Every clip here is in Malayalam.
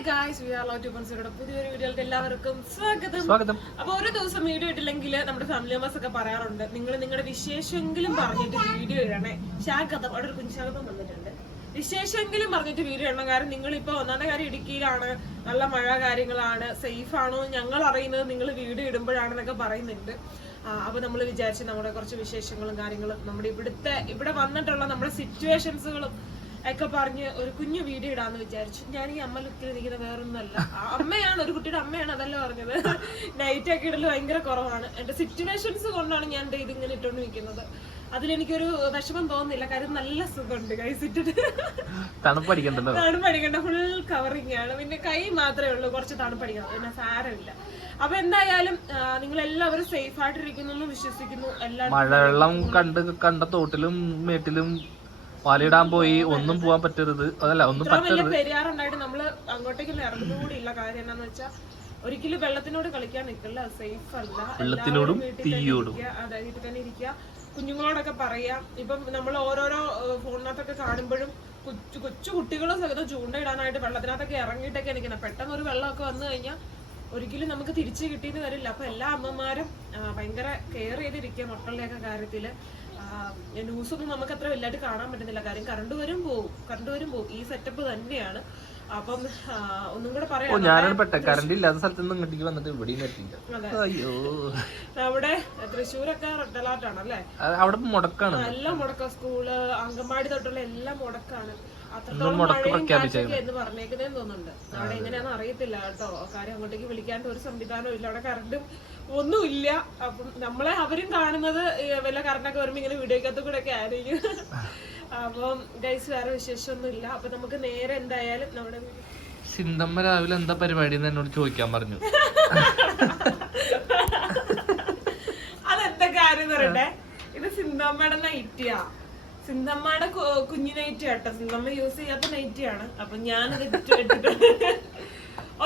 Hi guys, we are love to consider പുതിയൊരു വീഡിയോയിലേക്ക് എല്ലാവർക്കും സ്വാഗതം. അപ്പൊ ഒരു ദിവസം വീഡിയോ ഇട്ടില്ലെങ്കിൽ നമ്മുടെ ഫാമിലി മെമ്പേഴ്സ് ഒക്കെ പറയാറുണ്ട്, നിങ്ങൾ നിങ്ങളുടെ വിശേഷമെങ്കിലും പറഞ്ഞിട്ട് വീഡിയോ ഇടണേ. ശാഗതം അവിടെ ഒരു കുഞ്ഞാഗതം വന്നിട്ടുണ്ട്. വിശേഷമെങ്കിലും പറഞ്ഞിട്ട് വീഡിയോ ഇടണം. കാരണം നിങ്ങൾ ഇപ്പൊ ഒന്നാമത്തെ കാര്യം ഇടുക്കിയിലാണ്, നല്ല മഴ കാര്യങ്ങളാണ്, സേഫ് ആണോ ഞങ്ങൾ അറിയുന്നത് നിങ്ങൾ വീഡിയോ ഇടുമ്പോഴാണെന്നൊക്കെ പറയുന്നുണ്ട്. അപ്പൊ നമ്മൾ വിചാരിച്ച് നമ്മുടെ കുറച്ച് വിശേഷങ്ങളും കാര്യങ്ങളും നമ്മുടെ ഇവിടെ വന്നിട്ടുള്ള നമ്മുടെ സിറ്റുവേഷൻസുകളും ഒക്കെ പറഞ്ഞ് ഒരു കുഞ്ഞു വീഡിയോ ഇടാന്ന് വിചാരിച്ചു. ഞാൻ ഈ അമ്മ ലുക്കിൽ ഇരിക്കുന്ന വേറൊന്നല്ല, അമ്മയാണ്, ഒരു കുട്ടിയുടെ അമ്മയാണ്, അതല്ല പറഞ്ഞത്. നൈറ്റ് ഒക്കെ ഇടല് ഭയങ്കര കുറവാണ്. എന്റെ സിറ്റുവേഷൻസ് കൊണ്ടാണ് ഞാൻ ഇതിങ്ങനെ ഇട്ടോണ്ട് നിൽക്കുന്നത്. അതിലെനിക്കൊരു വിഷമം തോന്നുന്നില്ല, കാര്യം നല്ല സുഖമുണ്ട്. കൈ സിറ്റിട്ട് തണുപ്പടിക്കണ്ട, ഫുൾ കവറിങ് ആണ്. പിന്നെ കൈ മാത്രമേ ഉള്ളൂ കുറച്ച് തണുപ്പടിക്കണം, പിന്നെ സാരമില്ല. അപ്പൊ എന്തായാലും നിങ്ങൾ എല്ലാവരും സേഫ് ആയിട്ടിരിക്കുന്നു വിശ്വസിക്കുന്നു. മഴവെള്ളം കണ്ട തോട്ടിലും മേട്ടിലും പാലിടാൻ പോയി ഒന്നും പോവാൻ പറ്റരുത്, അതല്ല ഒന്നും പറ്റരുത്. പെരിയാറുണ്ടായിട്ട് നമ്മള് അങ്ങോട്ടേക്കൊന്നും ഇറങ്ങുന്നുകൂടി ഇല്ല. കാര്യം എന്താന്ന് വെച്ചാൽ ഒരിക്കലും വെള്ളത്തിനോട് കളിക്കാൻ നിൽക്കില്ല, സേഫ് അല്ല. വെള്ളത്തിനോടും തീയോടും അതായത് വീട്ടിൽ തന്നെ ഇരിക്കുക, കുഞ്ഞുങ്ങളോടൊക്കെ പറയാം. ഇപ്പം നമ്മൾ ഓരോരോ ഫോണിനകത്തൊക്കെ കാണുമ്പോഴും കൊച്ചു കുട്ടികളും സഹിതം ചൂണ്ടയിടാനായിട്ട് വെള്ളത്തിനകത്തൊക്കെ ഇറങ്ങിയിട്ടൊക്കെ നിൽക്കുന്നത്. പെട്ടെന്ന് ഒരു വെള്ളമൊക്കെ വന്നു കഴിഞ്ഞാൽ ഒരിക്കലും നമുക്ക് തിരിച്ചു കിട്ടിയെന്ന് വരില്ല. അപ്പൊ എല്ലാ അമ്മമാരും ഭയങ്കര കെയർ ചെയ്തിരിക്കുക മക്കളുടെയൊക്കെ കാര്യത്തില്. ന്യൂസൊന്നും നമുക്ക് അത്ര വലുതായിട്ട് കാണാൻ പറ്റുന്നില്ല, കാര്യം കറണ്ട് വരും പോവും. ഈ സെറ്റപ്പ് തന്നെയാണ്. അപ്പം ഒന്നും കൂടെ പറയാം, കറണ്ട് ഇല്ലാത്ത സ്ഥലത്ത് നിന്ന് ഇങ്ങോട്ടേക്ക് വന്നിട്ട് അയ്യോ അവിടെ തൃശ്ശൂരൊക്കെ റെഡ് അലർട്ട് ആണ് അല്ലേ? അവിടെ മുടക്കാണ്, എല്ലാം മുടക്കം. സ്കൂള് അങ്കൻവാടി തൊട്ടുള്ള എല്ലാം മുടക്കാണ്. അത്രത്തോളം മഴയും കാറ്റൊക്കെ എന്ന് പറഞ്ഞേക്കുന്നതെന്ന് തോന്നുന്നുണ്ട്. അവിടെ എങ്ങനെയാണെന്ന് അറിയത്തില്ല കേട്ടോ. കാര്യം അങ്ങോട്ടേക്ക് വിളിക്കാണ്ട് ഒരു സംവിധാനവും ഇല്ല, അവിടെ കറണ്ടും ഒന്നുമില്ല. അപ്പം നമ്മളെ അവരും കാണുന്നത് വല്ല കറണ്ടൊക്കെ വരുമ്പോ ഇങ്ങനെ വീഡിയോക്കകത്ത് കൂടെ ഒക്കെ ആയിരിക്കും. അപ്പം ഗൈസ് വേറെ വിശേഷമൊന്നും ഇല്ല. അപ്പൊ നമുക്ക് നേരെ എന്തായാലും നമ്മുടെ സിന്ധമ്മ രാവിലെ എന്താ പരിപാടി എന്ന് എന്നോട് ചോദിക്കാൻ പറഞ്ഞു. അതെന്താ കാര്യം പറയട്ടെ, ഇത് സിന്ധമ്മയുടെ നൈറ്റിയാ, സിന്ധമ്മയുടെ കുഞ്ഞു നൈറ്റി കേട്ടോ. സിന്ധമ്മ യൂസ് ചെയ്യാത്ത നൈറ്റിയാണ്. അപ്പൊ ഞാനത് ഇട്ടിട്ടുണ്ട്.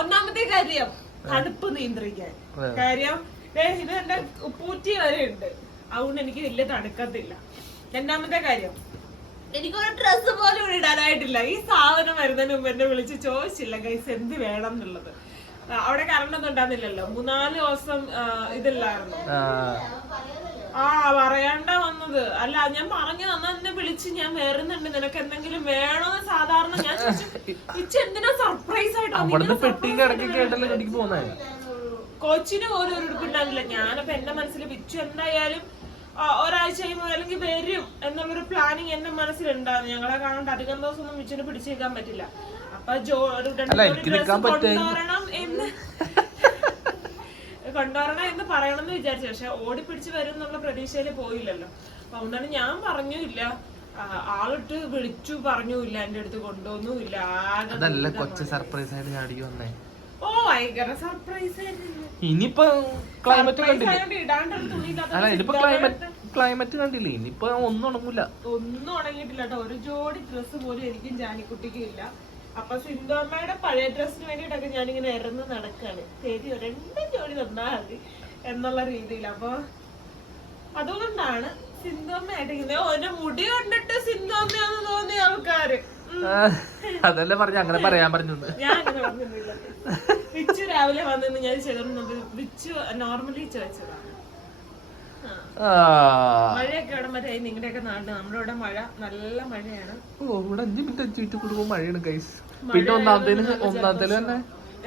ഒന്നാമത്തെ കാര്യം തണുപ്പ് നിയന്ത്രിക്കാൻ. കാര്യം ഇത് എന്റെ പൂറ്റി വരെ ഉണ്ട്, അതുകൊണ്ട് എനിക്ക് വലിയ തണുക്കത്തില്ല. രണ്ടാമത്തെ കാര്യം, എനിക്കൊരു ഡ്രസ്സ് പോലും ഇടാനായിട്ടില്ല. ഈ സാധനം വരുന്നതിന് മുമ്പ് എന്നെ വിളിച്ച് ചോദിച്ചില്ല ഗൈസ് എന്ത് വേണം എന്നുള്ളത്. അവിടെ കറണ്ടൊന്നും ഉണ്ടാകുന്നില്ലല്ലോ, 3-4 ദിവസം ഇതില്ലായിരുന്നു. പറയാണ്ട വന്നത് അല്ല, ഞാൻ പറഞ്ഞു തന്നാ എന്നെ വിളിച്ച് ഞാൻ വരുന്നുണ്ട്, നിനക്ക് എന്തെങ്കിലും വേണോന്ന് സാധാരണ ഞാൻ ചോദിച്ചു. എന്തിനാ സർപ്രൈസ് ആയിട്ടോ? കോച്ചിന് പോലും ഒരു ഉടുപ്പുണ്ടാവില്ല. ഞാനപ്പോ എന്റെ മനസ്സിൽ വിച്ചു എന്തായാലും ഒരാഴ്ച കഴിയുമ്പോൾ അല്ലെങ്കിൽ വരും എന്നുള്ളൊരു പ്ലാനിങ് എന്റെ മനസ്സിലുണ്ടായിരുന്നു. ഞങ്ങളെ കാണാണ്ട് അധികം ദിവസം ഒന്നും വിച്ചിന് പിടിച്ചു നിൽക്കാൻ പറ്റില്ല. അപ്പൊ കൊണ്ടുവരണം എന്ന് പറയണമെന്ന് വിചാരിച്ചു, പക്ഷെ ഓടിപ്പിടിച്ച് വരും എന്നുള്ള പ്രതീക്ഷയില് പോയില്ലല്ലോ. അപ്പൊ അതുകൊണ്ടാണ് ഞാൻ പറഞ്ഞില്ല, ആളിട്ട് വിളിച്ചു പറഞ്ഞില്ല, എന്റെ അടുത്ത് കൊണ്ടുവന്നുമില്ല. ഓ ഭയങ്കര സർപ്രൈസ് ആയിരുന്നു. ഇനിയിപ്പോ ക്ലൈമറ്റ് കണ്ടില്ലേ, ഇനിയിപ്പോ ഒന്നും ഉണങ്ങിയിട്ടില്ല കേട്ടോ. ഒരു ജോഡി ഡ്രസ്സ് പോലും എനിക്കും ജാനിക്കുട്ടിക്കും ഇല്ല. അപ്പൊ സിന്ധമ്മയുടെ പഴയ ഡ്രസ്സിന് വേണ്ടിയിട്ടൊക്കെ ഞാനിങ്ങനെ ഇറന്ന് നടക്കാണ്. ശരി, 2 ജോഡി തന്നാ മതി എന്നുള്ള രീതിയിൽ. അപ്പൊ അതുകൊണ്ടാണ് സിന്ധമ്മയായിട്ട് ഇങ്ങനെ ഓരോ മുടി കണ്ടിട്ട് സിന്ധമ്മയാന്ന് തോന്നിയ ആൾക്കാര്. അതല്ലേ പറഞ്ഞ അങ്ങനെ പറയാൻ പറഞ്ഞു. ഞാൻ അങ്ങനെ പറഞ്ഞില്ല. വിച്ചു രാവിലെ വന്നിരുന്നു, ഞാൻ ചെയ്തോണ്ട് വിച്ചു നോർമലി ചോദിച്ചതാണ്. മഴയൊക്കെ ഇവിടെ മറ്റേ നിങ്ങളുടെയൊക്കെ നാട്, നമ്മുടെ ഇവിടെ മഴ നല്ല മഴയാണ്. ഇവിടെ 5 മിനിറ്റ് കൂടുമ്പോ മഴയാണ് ഗൈസ്. പിന്നെ ഒന്നാമത്തേല് തന്നെ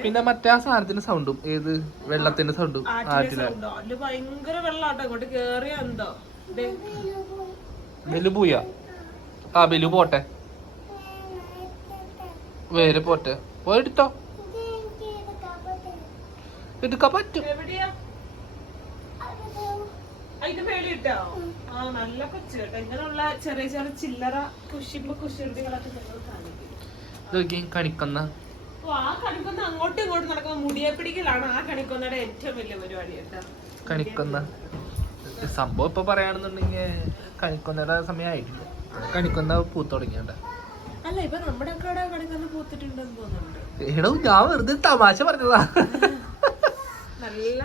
പിന്നെ മറ്റേ ആ സാധനത്തിന്റെ സൗണ്ടും, ഏത് വെള്ളത്തിന്റെ സൗണ്ടും, അതില് ഭയങ്കര വെള്ളാട്ടോ. ഇങ്ങോട്ട് കേറിയ എന്തോ ബലു പോയാ. ബലു പോട്ടെ, വേറെ പോട്ടെ, പോയെടുത്തോ, എടുക്കാൻ പറ്റും. എവിടെയാ അതിന്റെ പേടി ഇട്ടോ? നല്ല കൊച്ചു കേട്ടോ. ഇങ്ങനെയുള്ള ചെറിയ ചെറിയ ചില്ലറ കുശികളൊക്കെ നിങ്ങൾ കാണിക്കും. കണിക്കുന്ന ആ കണിക്കൊന്ന അങ്ങോട്ടും ഇങ്ങോട്ടും നടക്കുന്ന മുടിയെ പിടിക്കലാണ് ആ കണിക്കൊന്നയുടെ ഏറ്റവും വലിയ പരിപാടി കേട്ടോ. കണിക്കുന്ന സംഭവം ഇപ്പൊ പറയാണെന്നുണ്ടെങ്കിൽ കണിക്കൊന്നയുടെ സമയമായിട്ടില്ല, കണിക്കൊന്ന പൂത്ത് തുടങ്ങിയോണ്ട. അല്ല, ഇപ്പൊ നമ്മുടെ ഒക്കെ കണിക്കൊന്ന പൂത്തിട്ടുണ്ടെന്ന് തോന്നുന്നുണ്ട്. എടോ ഞാൻ വെറുതെ തമാശ പറഞ്ഞതാ.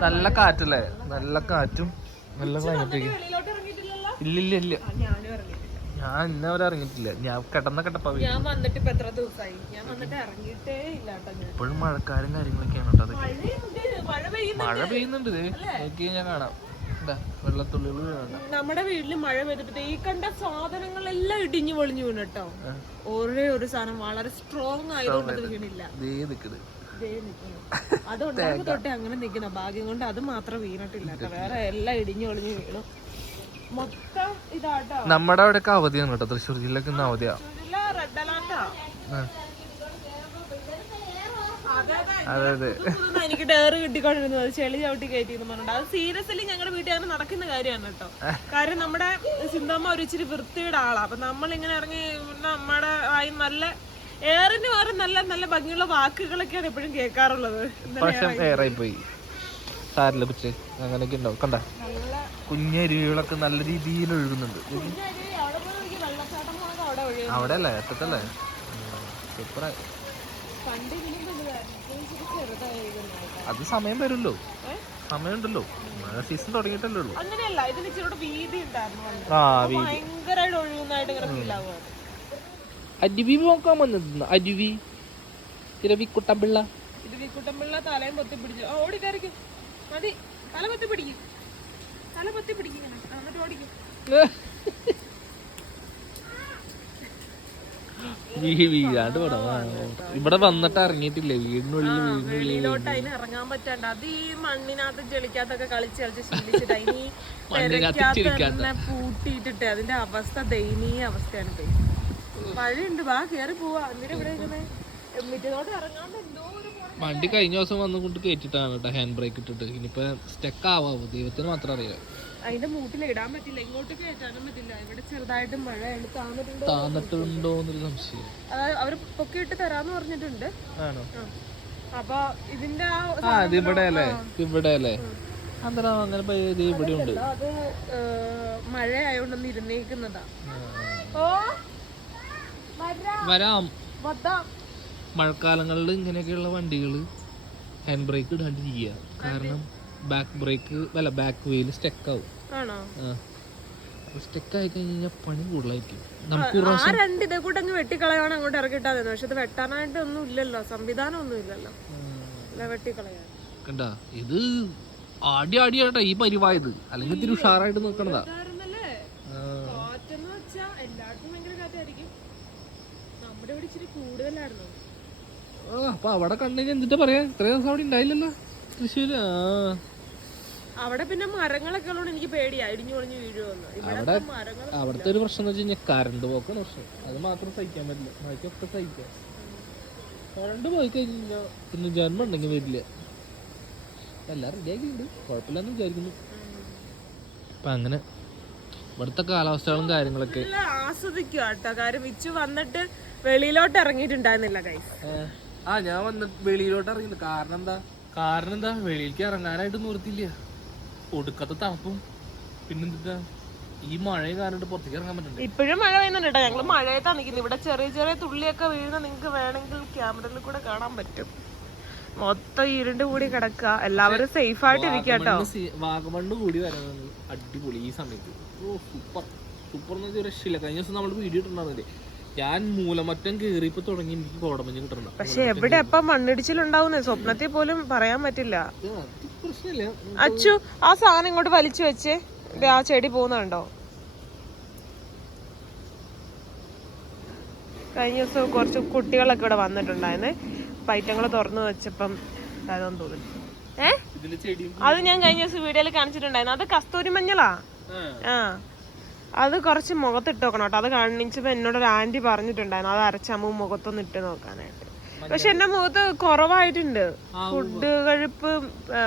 നല്ല കാറ്റല്ലേ, നല്ല കാറ്റും നല്ല ക്ലൈമറ്റ്. ഇല്ല ഞാൻ ഇന്നവരെ ഇറങ്ങിയിട്ടില്ല. ഞാൻ കിടന്നപ്പ ഞാൻ വന്നിട്ട് ഇപ്പൊ എത്ര ദിവസമായി? ഞാൻ വന്നിട്ട് ഇറങ്ങിയിട്ടേ ഇല്ല കേട്ടോ. ഇപ്പോഴും മഴക്കാരും കാര്യങ്ങളൊക്കെയാണ് കേട്ടോ. അതൊക്കെ മഴ മഴ പെയ്യുന്നുണ്ട്. നോക്കി ഞാൻ കാണാം, വെള്ളത്തുള്ളികൾ വീഴണ്ട. നമ്മുടെ വീട്ടില് മഴ പെയ്തിട്ട് ഈ കണ്ട സാധനങ്ങളെല്ലാം ഇടിഞ്ഞു പൊളിഞ്ഞു വീണു കേട്ടോ. ഒരേ ഒരു സാധനം വളരെ സ്ട്രോങ് ആയതുകൊണ്ട് അത് വീണില്ല. അതുകൊണ്ടാണ് തൊട്ടേ അങ്ങനെ നിക്കുന്ന. ഭാഗ്യം കൊണ്ട് അത് മാത്രം വീണിട്ടില്ല കേട്ടോ. വേറെ എല്ലാം ഇടിഞ്ഞു പൊളിഞ്ഞു വീണു. മൊത്തം ഇതാട്ടോ. നമ്മുടെ അവിടെയൊക്കെ അവധിയാണ് കേട്ടോ. തൃശ്ശൂർ ജില്ലക്ക് ഇന്ന് അവധിയാ. റെഡ് അലേർട്ടാ. അതെ അതെ. എനിക്ക് ഡയറി കിട്ടിക്കൊണ്ടിരുന്നത് ചെളി ചവിട്ടി കയറ്റിന്ന് പറഞ്ഞിട്ട്. അത് സീരിയസ്ലി ഞങ്ങളുടെ വീട്ടിൽ അങ്ങനെ നടക്കുന്ന കാര്യമാണ് കേട്ടോ. കാര്യം നമ്മുടെ സിന്ധമ്മ ഒരു ഇച്ചിരി വൃത്തിയുടെ ആളാ. അപ്പൊ നമ്മളിങ്ങനെ ഇറങ്ങി നമ്മുടെ ആയി നല്ല എയറിന് വേറെ നല്ല നല്ല ഭംഗിയുള്ള വാക്കുകളൊക്കെയാണ് എപ്പോഴും കേൾക്കാറുള്ളത്. പോയി സാരില്ല പിച്ച് അങ്ങനെയൊക്കെ ഉണ്ടാവും. കണ്ട കുഞ്ഞരുവികളൊക്കെ നല്ല രീതിയിൽ ഒഴുകുന്നുണ്ട്. അവിടെ അല്ലേ അറ്റത്തല്ലേ? സൂപ്പറായി. അത് സമയം വരുമല്ലോ, സമയമുണ്ടല്ലോ. മഴ സീസൺ തുടങ്ങിയിട്ടല്ലേ ഉള്ളൂ. അങ്ങനെയല്ല, ഇതിന് ഇച്ചിരി വീതി ഉണ്ടായിരുന്നു. ഭയങ്കരമായിട്ട് ഒഴുകുന്നതായിട്ട് ഇങ്ങനെ ഫീൽ ആവുകയാണ്. അരുവി നോക്കാൻ വന്നത്. അരുവി ഇരവിക്കുട്ടമ്പിള്ള. ഇരവിക്കുട്ടമ്പിള്ള തലയും പൊത്തി പിടിച്ചു. ഓടിക്കാരിക്കും മതി. തല പൊത്തി പിടിക്കും, തല പൊത്തി പിടിക്കും. എന്നിട്ട് ഓടിക്കും. വീഴാണ്ട് ഇവിടെ വന്നിട്ട് ഇറങ്ങിയിട്ടില്ലേ വീടിനുള്ളിൽ. വെളിയിലോട്ട് അതിന് ഇറങ്ങാൻ പറ്റാണ്ട്. അത് ഈ മണ്ണിനകത്ത് ചെളിക്കകത്തൊക്കെ കളിച്ച് കളിച്ച് ശീലിച്ചിട്ട് അതിന് തന്നെ പൂട്ടിയിട്ടിട്ട് അതിന്റെ അവസ്ഥ ദയനീയ അവസ്ഥയാണ്. മഴയുണ്ട്, വാ കേറി പോവാ. എന്നിട്ട് ഇവിടെ മിറ്റത്തോട്ട് ഇറങ്ങാണ്ട് എന്തോ ഒരു വണ്ടി കഴിഞ്ഞ ദിവസം വന്നുകൊണ്ട് കയറ്റിട്ടാണ് കേട്ടോ ഹാൻഡ് ബ്രേക്ക് ഇട്ടിട്ട്. ഇനിയിപ്പോ സ്റ്റക്ക് ആവാമോ ദൈവത്തിന് മാത്രം അറിയാം. അതിന്റെ മൂട്ടിൽ ഇടാൻ പറ്റില്ല, ഇങ്ങോട്ട് കയറ്റാനും പറ്റില്ല. ഇവിടെ ചെറുതായിട്ട് മഴ താന്നിട്ടുണ്ടോ എന്നൊരു സംശയം. അവര് പൊക്കിയിട്ട് തരാന്ന് പറഞ്ഞിട്ടുണ്ട്. ആണോ? അപ്പൊ ഇതിന്റെ ഇവിടെ അല്ലേ, ഇവിടെ അല്ലേ? അങ്ങനെ ഇവിടെ ഉണ്ട്. അത് മഴ ആയോണ്ടൊന്ന് ഇരുന്നേക്കുന്നതാ. വരാം. മഴക്കാലങ്ങളിൽ ഇങ്ങനെയൊക്കെയുള്ള വണ്ടികൾ ഹാൻഡ് ബ്രേക്ക് ഇടാണ്ടിരിക്കുക. കാരണം ബാക്ക് ബ്രേക്ക് അല്ല ബാക്ക് വീൽ സ്റ്റക്ക് ആവും. സ്റ്റക്ക് ആയി കഴിഞ്ഞാൽ പണി കൂടുതലായിരിക്കും. നമുക്ക് വെട്ടിക്കളയാണ് അങ്ങോട്ട് ഇറക്കിട്ടാ. പക്ഷെ ഇത് വെട്ടാനായിട്ട് ഒന്നും ഇല്ലല്ലോ, സംവിധാനം ഒന്നും ഇല്ലല്ലോ. വെട്ടിക്കളയാൻ കണ്ട ഇത് ആടി ആടിയാട്ടാ ഈ പരിവായത്. അല്ലെങ്കിൽ ഇത്തിരി ഉഷാറായിട്ട് നോക്കണതാ. കാറ്റെന്ന് വെച്ചാ എല്ലായിടത്തും ഭയങ്കര കാറ്റായിരിക്കും. നമ്മുടെ ഇവിടെ ഇച്ചിരി കൂടുതലായിരുന്നു. അപ്പൊ അവിടെ കണ്ടുകഴിഞ്ഞാൽ എന്നിട്ട് പറയാ ഇത്രയും ദിവസം അവിടെ ഉണ്ടായില്ലല്ലോ തൃശ്ശൂര്. അവിടെ പിന്നെ മരങ്ങളൊക്കെ ഉള്ളതുകൊണ്ട് എനിക്ക് പേടിയാ ഇടിഞ്ഞു പൊളിഞ്ഞു വീഴുമെന്ന്. അവിടെ അവിടുത്തെ ഒരു പ്രശ്നം എന്ന് വെച്ച് കഴിഞ്ഞാൽ കറണ്ട് പോക്കാണ് പ്രശ്നം. അത് മാത്രം സഹിക്കാൻ പറ്റില്ല. ബാക്കിയൊക്കെ സഹിക്കാം. കറണ്ട് പോയി കഴിഞ്ഞാൽ പിന്നെ ജന്മം ഉണ്ടെങ്കിൽ വരില്ല. എല്ലാം റെഡിയാക്കിയിട്ടുണ്ട്, കുഴപ്പമില്ലെന്ന് വിചാരിക്കുന്നു. അപ്പൊ അങ്ങനെ ഇവിടുത്തെ കാലാവസ്ഥകളും കാര്യങ്ങളൊക്കെ ആസ്വദിക്കുക കേട്ടോ. കാര്യം വിച്ചു വന്നിട്ട് വെളിയിലോട്ട് ഇറങ്ങിയിട്ടുണ്ടായിരുന്നില്ല ഗൈസ്. ഞാൻ വന്നിട്ട് വെളിയിലോട്ട് ഇറങ്ങിയില്ല. കാരണം എന്താ വെളിയിലേക്ക് ഇറങ്ങാനായിട്ട് നിർത്തിയില്ല. ഒടുക്കത്തെ തണുപ്പും പിന്നെന്താ ഈ മഴയും കാരണം പുറത്തേക്ക് ഇറങ്ങാൻ പറ്റുന്നുണ്ട്. ഇപ്പോഴും മഴ പെയ്യുന്നുണ്ട് കേട്ടോ. ഞങ്ങള് മഴയത്താണ് നിൽക്കുന്നത്. ഇവിടെ ചെറിയ ചെറിയ തുള്ളിയൊക്കെ വീഴുന്ന നിങ്ങൾക്ക് വേണമെങ്കിൽ ക്യാമറയിൽ കൂടെ കാണാൻ പറ്റും. മൊത്തം ഇരുണ്ട് കൂടി കിടക്കുക. എല്ലാവരും സേഫ് ആയിട്ട് ഇരിക്കട്ടോ. വാഗമണ്ണ് കൂടി വരാനാണ് അടിപൊളി ഈ സമയത്ത്. സൂപ്പർ സൂപ്പർ എന്ന് വെച്ചാൽ രക്ഷയില്ല. കഴിഞ്ഞ ദിവസം നമ്മൾ വീഡിയോ ഇട്ടുണ്ടായിരുന്നില്ലേ, ഞാൻ മൂലമറ്റം കേറിയപ്പോ തുടങ്ങി എനിക്ക് കോടമഞ്ഞ് കിട്ടണം. പക്ഷെ എവിടെ എപ്പ മണ്ണിടിച്ചിലുണ്ടാവുന്നേ സ്വപ്നത്തിൽ പോലും പറയാൻ പറ്റില്ല. പ്രശ്നമില്ല. അച്ചു ആ സാധനം ഇങ്ങോട്ട് വലിച്ചു വെച്ചേ. ആ ചെടി പോകുന്നുണ്ടോ? കഴിഞ്ഞ ദിവസം കുറച്ച് കുട്ടികളൊക്കെ ഇവിടെ വന്നിട്ടുണ്ടായിരുന്നേ. പൈറ്റങ്ങൾ തുറന്നു വെച്ചപ്പം അതൊന്നും തോന്നുന്നു. അത് ഞാൻ കഴിഞ്ഞ ദിവസം വീഡിയോയിൽ കാണിച്ചിട്ടുണ്ടായിരുന്നു. അത് കസ്തൂരി മഞ്ഞളാ. അത് കുറച്ച് മുഖത്തിട്ട് നോക്കണം കേട്ടോ. അത് കാണിച്ചപ്പോ എന്നോടൊരു ആന്റി പറഞ്ഞിട്ടുണ്ടായിരുന്നു അത് അരച്ചമ്മ മുഖത്തൊന്ന് ഇട്ട് നോക്കാനായിട്ട്. പക്ഷെ എന്റെ മുഖത്ത് കുറവായിട്ടുണ്ട്.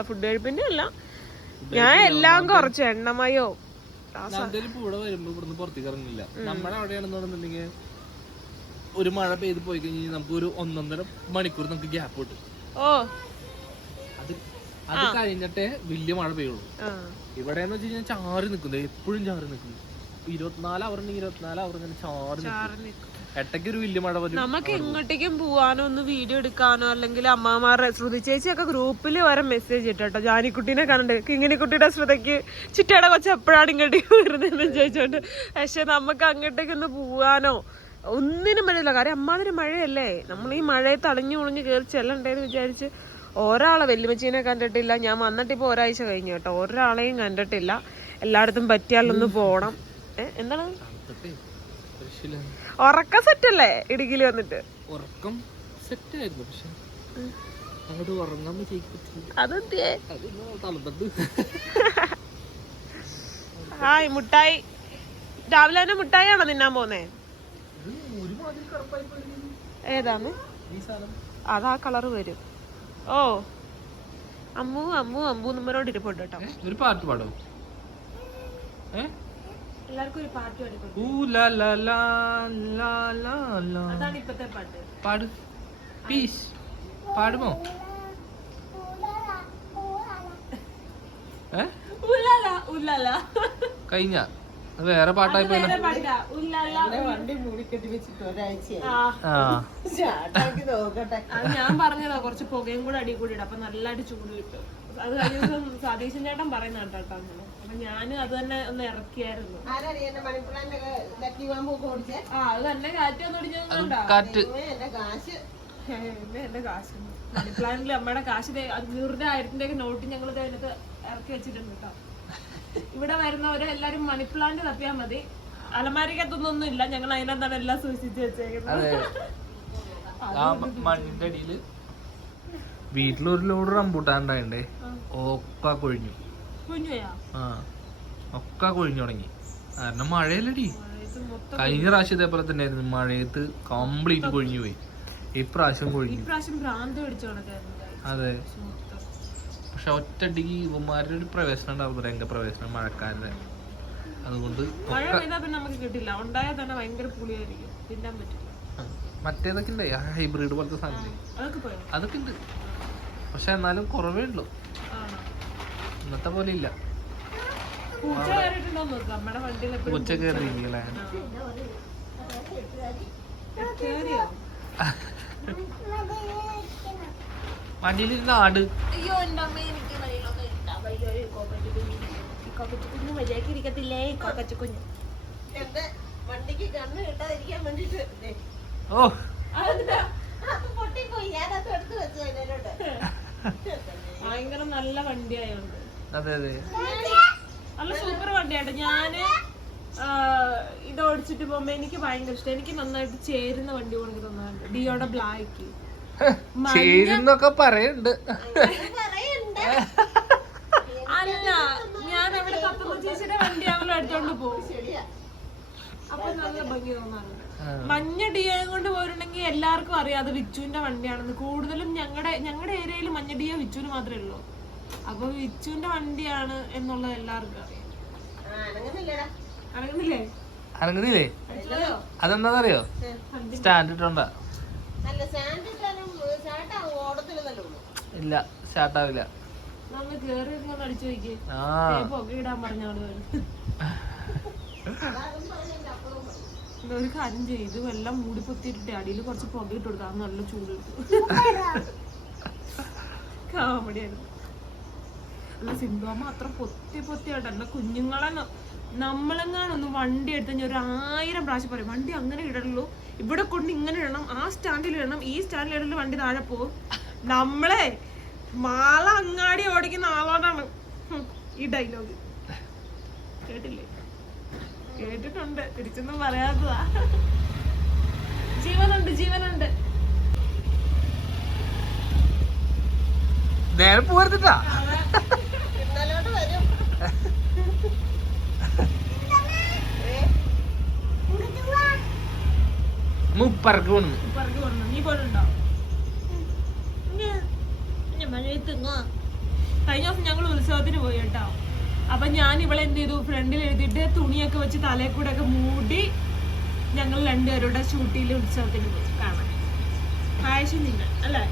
ഫുഡ് കഴിപ്പിന്റെ അല്ല, ഞാൻ എല്ലാം കുറച്ച് എണ്ണമയോ ഇവിടെ വരുമ്പോ ഇവിടുന്ന് പുറത്തേക്ക് ഇറങ്ങില്ല. നമ്മുടെ അവിടെയാണെന്നുണ്ടെങ്കിൽ ഒരു മഴ പെയ്ത് പോയി കഴിഞ്ഞാൽ നമുക്ക് ഒരു 1.5 മണിക്കൂർ നമുക്ക് ഗ്യാപ്പ് കിട്ടും. അത് കഴിഞ്ഞിട്ടേ വലിയ മഴ പെയ്യുള്ളൂ. ഇവിടെ എന്ന് വെച്ച് കഴിഞ്ഞാൽ ചാറി നിൽക്കുന്നത്, എപ്പോഴും ചാറി നിൽക്കുന്നു. 24 അവർ 24 അവർ ഇങ്ങനെ ചാറി നിൽക്കും. എട്ടയ്ക്ക് ഒരു വലിയ മഴ വരും. നമുക്ക് എങ്ങോട്ടേക്കും പോവാനോ ഒന്ന് വീഡിയോ എടുക്കാനോ അല്ലെങ്കിൽ അമ്മമാരുടെ ശ്രുതി ചേച്ചിയൊക്കെ ഗ്രൂപ്പിൽ വരെ മെസ്സേജ് ഇട്ടോ ജാനിക്കുട്ടീനെ കണ്ടിട്ട് കിങ്ങിണിക്കുട്ടിയുടെ ശ്രുതയ്ക്ക് ചിറ്റയുടെ കൊച്ചു എപ്പോഴാണ് ഇങ്ങോട്ടേക്ക് വരുന്നതെന്ന് ചോദിച്ചോണ്ട്. പക്ഷെ നമുക്ക് അങ്ങോട്ടേക്കൊന്ന് പോവാനോ ഒന്നിനും പറ്റില്ല. കാര്യം അമ്മാതിരി മഴയല്ലേ. നമ്മൾ ഈ മഴയത്ത് അളിഞ്ഞു ഉളിഞ്ഞ് കയറി ചെല്ലണ്ടേന്ന് വിചാരിച്ച് ഒരാളെ വെല്ലുമച്ചീനെ കണ്ടിട്ടില്ല. ഞാൻ വന്നിട്ട് ഇപ്പോൾ ഒരാഴ്ച കഴിഞ്ഞു കേട്ടോ. ഒരാളെയും കണ്ടിട്ടില്ല. എല്ലായിടത്തും പറ്റിയാലൊന്ന് പോണം. എന്താണ് ഉറക്കം സെറ്റല്ലേ ഇടുക്കിയിൽ വന്നിട്ട്? ഉറക്കം സെറ്റായിരുന്നു, പക്ഷെ അങ്ങോട്ട് ഉറങ്ങാൻ അതെന്തിയേ? ഹായ് മുട്ടായി. രാവിലെ തന്നെ മുട്ടായി ആണോ തിന്നാൻ പോന്നേ? ഏതാന്ന്? അതാ കളറ് വരും. ഓ അമ്മു അമ്മു അമ്മു നമ്മരോട് ഇരിപ്പുണ്ട് കേട്ടോ. ഒരു പാട്ട് പാടോ? എല്ലാവർക്കും ഒരു പാട്ട് പാടിക്കൊണ്ടു. അതാണ് ഇപ്പത്തെ പാട്ട്. പാട് പീസ് പാടുമോ? കഴിഞ്ഞ വേറെ പാട്ടായി പോയി. ഞാൻ പറഞ്ഞതാ കുറച്ച് പുകയും കൂടെ അടി കൂടി ഇടാം, അപ്പൊ നല്ലതായിട്ട് ചൂട് കിട്ടും. അത് കഴിഞ്ഞ ദിവസം സതീശൻ ചേട്ടൻ പറയുന്ന കേട്ടോ അങ്ങനെ. അപ്പൊ ഞാനും അത് തന്നെ ഒന്ന് ഇറക്കിയായിരുന്നു. അത് തന്നെ കാറ്റ് വന്നോടിച്ചോണ്ടാ എന്റെ കാശ് മണി പ്ലാന്റിൽ അമ്മയുടെ കാശ് 100,000 നോട്ട് ഞങ്ങൾ അതിനകത്ത് ഇറക്കി വെച്ചിട്ടുണ്ട് കേട്ടോ. ഇവിടെ വരുന്നവര് എല്ലാരും മണി പ്ലാന്റ് തപ്പിയാൽ മതി. അലമാരിക്കത്തൊന്നും ഇല്ല, ഞങ്ങൾ അതിനകത്താണ് എല്ലാം സൂക്ഷിച്ച് വെച്ചേക്കുന്നത്. മണ്ണിന്റെ അടിയില് വീട്ടിലൊരു ലോഡ് റംബൂട്ടാൻ ഉണ്ടായിണ്ടേ, ഒക്കെ കൊഴിഞ്ഞു. ഒക്കെ കൊഴിഞ്ഞു തുടങ്ങി. കാരണം മഴയല്ലടി. കഴിഞ്ഞ പ്രാവശ്യം ഇതേപോലെ തന്നെ ആയിരുന്നു, മഴയത്ത് കംപ്ലീറ്റ് കൊഴിഞ്ഞു പോയി. ഇപ്രാവശ്യം കൊഴിഞ്ഞു. അതെ, പക്ഷെ ഒറ്റടിക്ക് ഇവന്മാരുടെ ഒരു പ്രവേശനം ഉണ്ടാവും, രംഗപ്രവേശനം മഴക്കാരുടെ. അതുകൊണ്ട് മറ്റേതൊക്കെ ഉണ്ട്, ഹൈബ്രിഡ് പോലത്തെ സാധനം അതൊക്കെ ഉണ്ട്. പക്ഷെ എന്നാലും കുറവേ ഉള്ളൂ, ഇന്നത്തെ പോലെ ഇല്ല. പൂച്ച കയറിയിരിക്കല്ലേ? വണ്ടിയിലിരുന്ന ആട്. ഓ ഭയങ്കര നല്ല വണ്ടിയായോണ്ട്. അതെ അതെ, നല്ല സൂപ്പർ വണ്ടിയായിട്ട്. ഞാന് ഇത് ഓടിച്ചിട്ട് പോകുമ്പോ എനിക്ക് ഭയങ്കര ഇഷ്ടം. എനിക്ക് നന്നായിട്ട് ചേരുന്ന വണ്ടി കൊണ്ട് തോന്നാറുണ്ട്. ഡിയോടെ ബ്ലാക്ക് ചേരുന്നൊക്കെ പറയുന്നുണ്ട്. അല്ല, ഞാൻ അവിടെ കത്തുമ്പോ ചേച്ചിയുടെ വണ്ടി അവളെ എടുത്തോണ്ട് പോകും. അപ്പൊ നല്ല ഭംഗി തോന്നാറുണ്ട്. മഞ്ഞ ഡിയോ കൊണ്ട് പോയിട്ടുണ്ടെങ്കിൽ എല്ലാവർക്കും അറിയാം അത് വിച്ചുവിന്റെ വണ്ടിയാണെന്ന്. കൂടുതലും ഞങ്ങളുടെ ഏരിയയിൽ മഞ്ഞ ഡിയോ വിച്ചുവിന് മാത്രമേ ഉള്ളൂ. അപ്പൊ വിച്ചുവിന്റെ വണ്ടിയാണ് എന്നുള്ളത് എല്ലാവർക്കും അറിയാം. അനങ്ങുന്നില്ലേ? അതെന്താന്നറിയോ? സ്റ്റാൻഡ് ഇട്ടോണ്ടാ. ഇല്ല, സ്റ്റാർട്ടാവില്ല. അടിച്ചു നോക്കി പുക ഇടാൻ പറഞ്ഞോളൂ. ഒരു കാര്യം ചെയ്ത് എല്ലാം മൂടി പൊത്തിയിട്ടിട്ട് അടിയിൽ കുറച്ച് പുക ഇട്ട് കൊടുക്കാം, നല്ല ചൂട് കിട്ടും. കാമഡിയായിരുന്നു. അല്ല, സിന്ധുവമ്മ അത്ര പൊത്തിയാട്ടോ. എന്നാ കുഞ്ഞുങ്ങളെ നമ്മളെങ്ങാനൊന്ന് വണ്ടി എടുത്ത് കഴിഞ്ഞാൽ 1000 പ്രാവശ്യം പറയും വണ്ടി അങ്ങനെ ഇടണല്ലോ, ഇവിടെ കൊണ്ട് ഇങ്ങനെ ഇടണം, ആ സ്റ്റാൻഡിൽ ഇടണം, ഈ സ്റ്റാൻഡിൽ ഇടണം, വണ്ടി താഴെ പോകും. നമ്മളെ മാള അങ്ങാടി ഓടിക്കുന്ന ആളോടാണ് ഈ ഡയലോഗ്. കേട്ടില്ലേ? കേട്ടിട്ടുണ്ട്, തിരിച്ചൊന്നും പറയാത്തതാ. ജീവനുണ്ട്. നേരെ പോരുത്തിട്ടാ. മുപ്പറക്ക് പോണു. നീ പോലുണ്ടോ? കഴിഞ്ഞ ദിവസം ഞങ്ങൾ ഉത്സവത്തിന് പോയി കേട്ടോ. അപ്പൊ ഞാൻ ഇവളെ എന്ത് ചെയ്തു, ഫ്രണ്ടിൽ എഴുതിയിട്ട് തുണിയൊക്കെ വെച്ച് തലയിൽ കൂടെ ഒക്കെ മൂടി ഞങ്ങൾ രണ്ടുപേരുടെ ഷൂട്ടിൽ ഉത്സവത്തിന് പോയി കാണാൻ. ആഴ്ച നിന്ന അല്ലേ?